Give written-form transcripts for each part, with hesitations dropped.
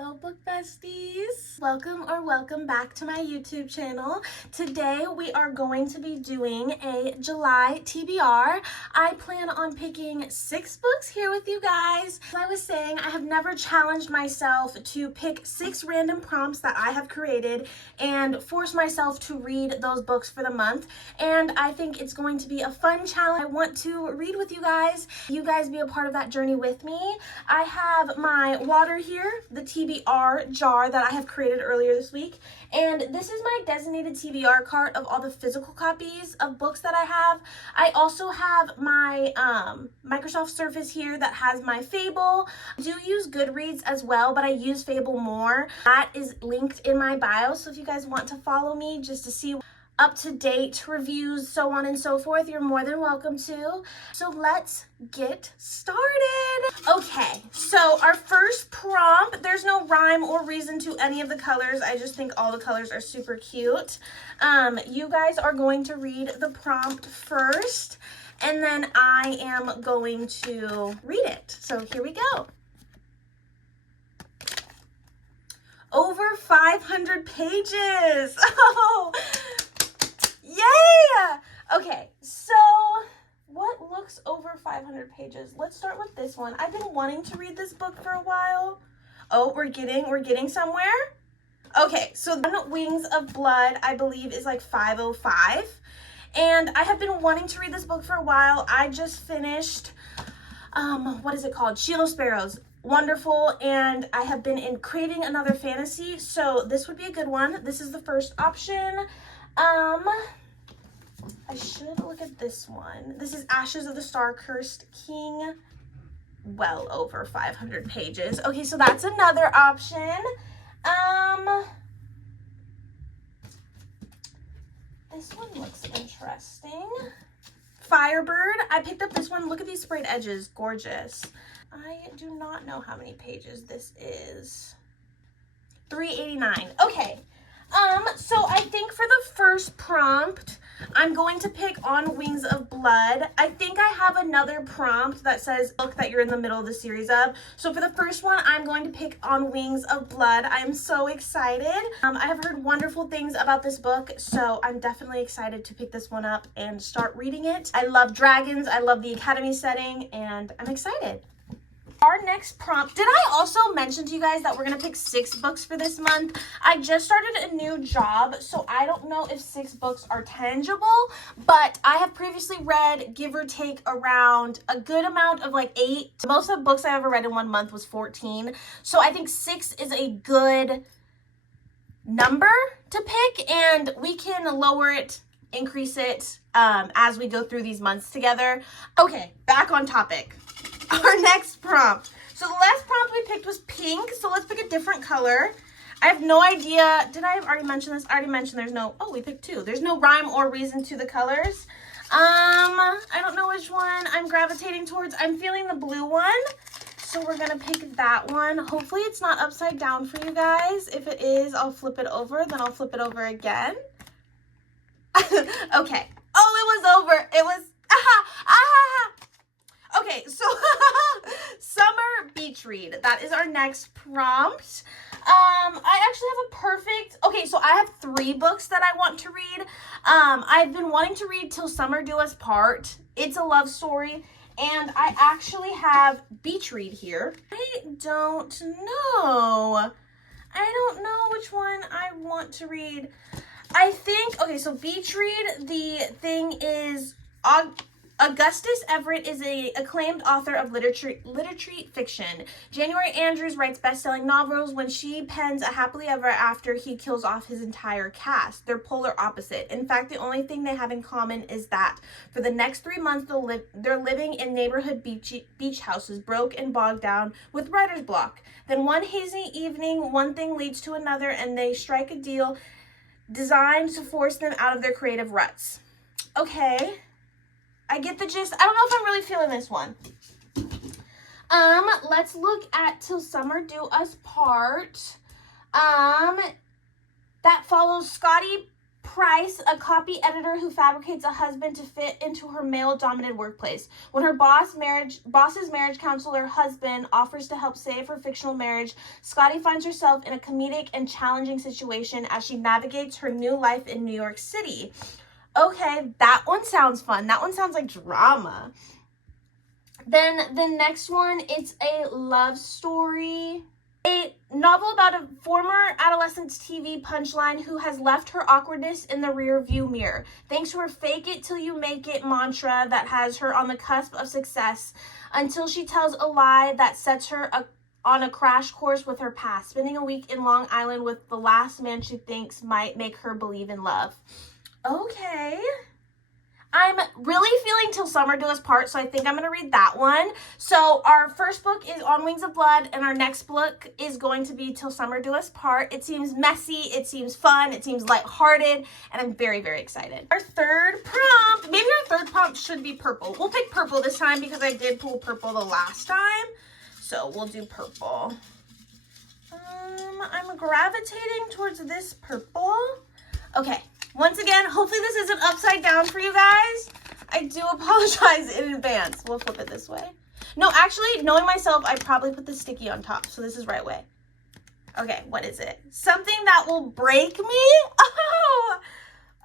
Hello book besties, welcome back to my YouTube channel. Today we are going to be doing a July TBR. I plan on picking 6 books here with you guys. As I was saying, I have never challenged myself to pick 6 random prompts that I have created and force myself to read those books for the month, and I think it's going to be a fun challenge. I want to read with you guys be a part of that journey with me. I have my water here, the TBR jar that I have created earlier this week, and this is my designated TBR cart of all the physical copies of books that I have. I also have my Microsoft Surface here that has my Fable. I do use Goodreads as well, but I use Fable more. That is linked in my bio, so if you guys want to follow me just to see up-to-date reviews, so on and so forth, you're more than welcome to. So let's get started. Okay, so our first prompt, there's no rhyme or reason to any of the colors. I just think all the colors are super cute. You guys are going to read the prompt first, and then I am going to read it. So here we go. Over 500 pages. Oh, yay! Okay, so what looks over 500 pages? Let's start with this one. I've been wanting to read this book for a while. Oh, we're getting somewhere. Okay, so Wings of Blood, I believe, is like 505. And I have been wanting to read this book for a while. I just finished, what is it called? Shield of Sparrows. Wonderful, and I have been craving another fantasy, so this would be a good one. This is the first option. I should look at this one. This is Ashes of the Star-Cursed King. Well over 500 pages. Okay, so that's another option. This one looks interesting. Firebird. I picked up this one. Look at these sprayed edges. Gorgeous. I do not know how many pages this is. 389. Okay. So I think for the first prompt, I'm going to pick On Wings of Blood. I think I have another prompt that says book that you're in the middle of the series of. So for the first one, I'm going to pick On Wings of Blood. I am so excited. I have heard wonderful things about this book, so I'm definitely excited to pick this one up and start reading it. I love dragons. I love the academy setting, and I'm excited. Our next prompt, did I also mention to you guys that we're going to pick 6 books for this month? I just started a new job, so I don't know if 6 books are tangible, but I have previously read, give or take, around a good amount of like 8. Most of the books I ever read in one month was 14, so I think 6 is a good number to pick, and we can lower it, increase it as we go through these months together. Okay, back on topic. Our next prompt. So the last prompt we picked was pink, so let's pick a different color. I have no idea. Did I already mention this? I already mentioned there's no, oh, we picked 2. There's no rhyme or reason to the colors. I don't know which one I'm gravitating towards. I'm feeling the blue one, so we're gonna pick that one. Hopefully it's not upside down for you guys. If it is, I'll flip it over, then I'll flip it over again. Okay. Oh, it was over. It was, Okay, so summer beach read. That is our next prompt. I actually have a perfect, okay, so I have 3 books that I want to read. I've been wanting to read Till Summer Do Us Part. It's a love story, and I actually have beach read here. I don't know which one I want to read. I think, okay, so beach read, the thing is, Augustus Everett is an acclaimed author of literary fiction. January Andrews writes best-selling novels. When she pens A Happily Ever After, he kills off his entire cast. They're polar opposite. In fact, the only thing they have in common is that for the next 3 months, they're living in neighborhood beach houses, broke and bogged down with writer's block. Then one hazy evening, one thing leads to another, and they strike a deal designed to force them out of their creative ruts. Okay. I get the gist. I don't know if I'm really feeling this one. Let's look at Till Summer Do Us Part. That follows Scotty Price, a copy editor who fabricates a husband to fit into her male-dominated workplace. When her boss's marriage counselor husband offers to help save her fictional marriage, Scotty finds herself in a comedic and challenging situation as she navigates her new life in New York City. Okay, that one sounds fun. That one sounds like drama. Then the next one, it's a love story. A novel about a former adolescent's TV punchline who has left her awkwardness in the rear view mirror. Thanks to her fake it till you make it mantra that has her on the cusp of success until she tells a lie that sets her on a crash course with her past, spending a week in Long Island with the last man she thinks might make her believe in love. Okay. I'm really feeling Till Summer Do Us Part, so I think I'm going to read that one. So our first book is On Wings of Blood, and our next book is going to be Till Summer Do Us Part. It seems messy, it seems fun, it seems lighthearted, and I'm very, very excited. Our third prompt, maybe our third prompt should be purple. We'll pick purple this time because I did pull purple the last time, so we'll do purple. I'm gravitating towards this purple. Okay. Once again, hopefully this isn't upside down for you guys. I do apologize in advance. We'll flip it this way. No, actually, knowing myself, I probably put the sticky on top, so this is right way. Okay, what is it? Something that will break me? Oh,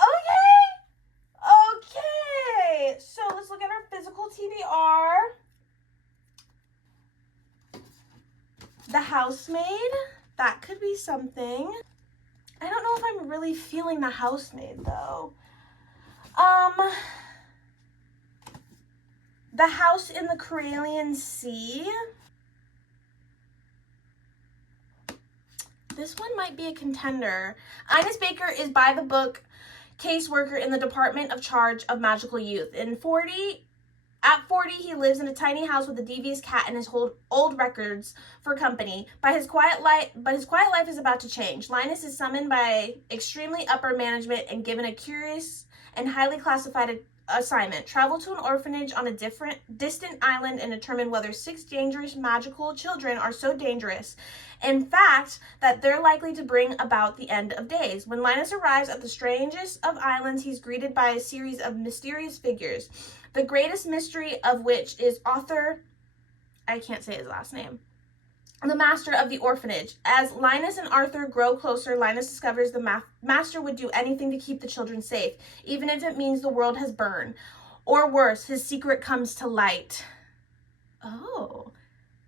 okay. Okay, so let's look at our physical TBR. The Housemaid. That could be something. I don't know if I'm really feeling The Housemaid, though. The House in the Cerulean Sea. This one might be a contender. Ines Baker is by the book caseworker in the Department of Charge of Magical Youth. At 40, he lives in a tiny house with a devious cat and his old records for company. But his quiet life is about to change. Linus is summoned by extremely upper management and given a curious and highly classified assignment. Travel to an orphanage on a distant island and determine whether 6 dangerous magical children are so dangerous, in fact, that they're likely to bring about the end of days. When Linus arrives at the strangest of islands, he's greeted by a series of mysterious figures, the greatest mystery of which is Arthur, I can't say his last name, the master of the orphanage. As Linus and Arthur grow closer, Linus discovers the master would do anything to keep the children safe, even if it means the world has burned. Or worse, his secret comes to light. Oh,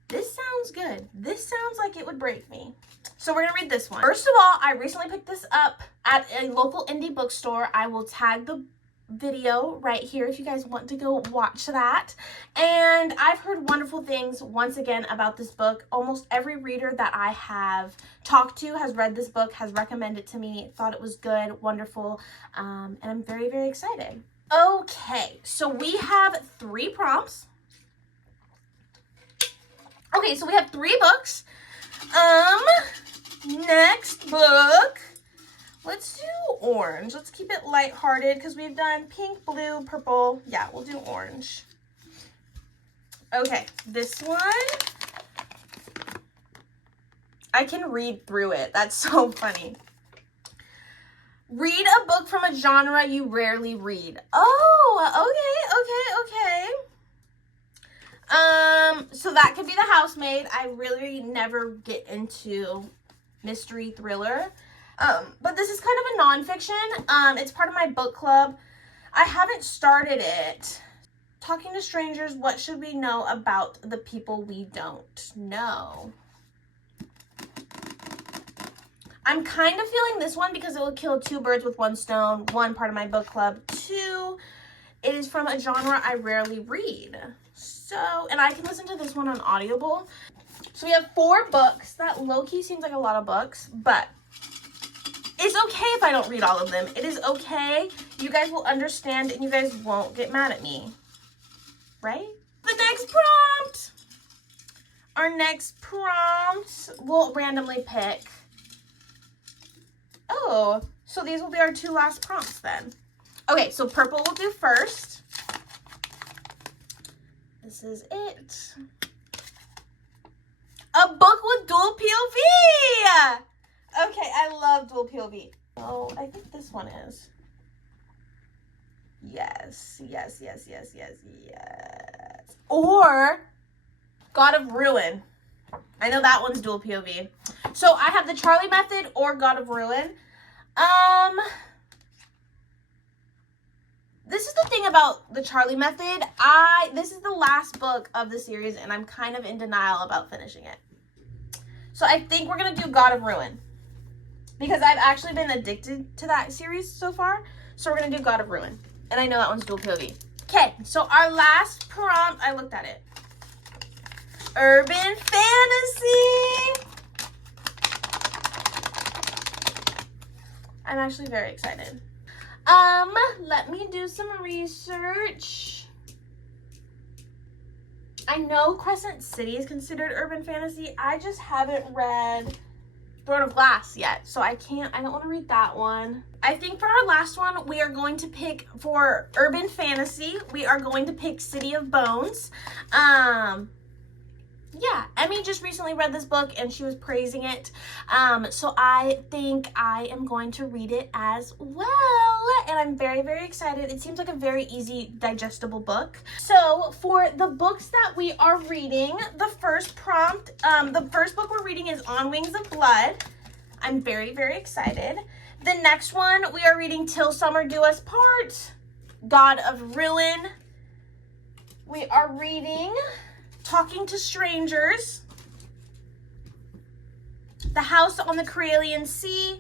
this sounds good. This sounds like it would break me. So we're going to read this one. First of all, I recently picked this up at a local indie bookstore. I will tag the video right here if you guys want to go watch that. And I've heard wonderful things once again about this book. Almost every reader that I have talked to has read this book, has recommended it to me, thought it was good, wonderful, and I'm very, very excited. Okay, so we have 3 prompts. Okay, so we have 3 books. Next book, let's do orange. Let's keep it lighthearted because we've done pink, blue, purple. Yeah, we'll do orange. Okay, this one, I can read through it. That's so funny. Read a book from a genre you rarely read. Oh, okay. So that could be The Housemaid. I really never get into mystery thriller. But this is kind of a nonfiction. It's part of my book club. I haven't started it. Talking to Strangers, What Should We Know About the People We Don't Know? I'm kind of feeling this one because it will kill 2 birds with 1 stone. 1, part of my book club. 2, it is from a genre I rarely read. So, and I can listen to this one on Audible. So we have 4 books. That low-key seems like a lot of books, but it's okay if I don't read all of them. It is okay. You guys will understand and you guys won't get mad at me. Right? The next prompt. Our next prompt, we'll randomly pick. Oh, so these will be our 2 last prompts then. Okay, so purple we'll do first. This is it. A book with dual POV. Okay, I love dual POV. Oh, I think this one is. Yes. Or God of Ruin. I know that one's dual POV. So I have the Charlie Method or God of Ruin. This is the thing about the Charlie Method. This is the last book of the series, and I'm kind of in denial about finishing it. So I think we're going to do God of Ruin, because I've actually been addicted to that series so far. So we're going to do God of Ruin. And I know that one's dual POV. Okay, so our last prompt, I looked at it. Urban fantasy. I'm actually very excited. Let me do some research. I know Crescent City is considered urban fantasy. I just haven't read Throne of Glass yet, so I don't want to read that one. I think for our last one, we are going to pick, for urban fantasy, we are going to pick City of Bones. Yeah, Emmy just recently read this book and she was praising it. So I think I am going to read it as well. And I'm very, very excited. It seems like a very easy, digestible book. So for the books that we are reading, the first prompt, the first book we're reading is On Wings of Blood. I'm very, very excited. The next one, we are reading Till Summer Do Us Part, God of Ruin. We are reading Talking to Strangers, The House on the Cerulean Sea,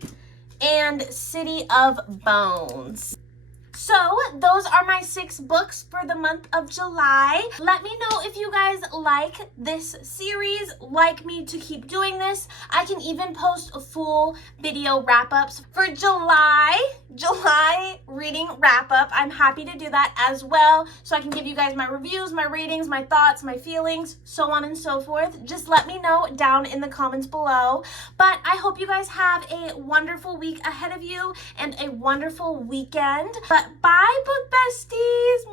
and City of Bones. So those are my 6 books for the month of July. Let me know if you guys like this series, like me to keep doing this. I can even post full video wrap-ups for July reading wrap-up. I'm happy to do that as well, so I can give you guys my reviews, my ratings, my thoughts, my feelings, so on and so forth. Just let me know down in the comments below. But I hope you guys have a wonderful week ahead of you and a wonderful weekend. But bye, book besties.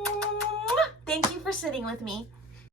Thank you for sitting with me.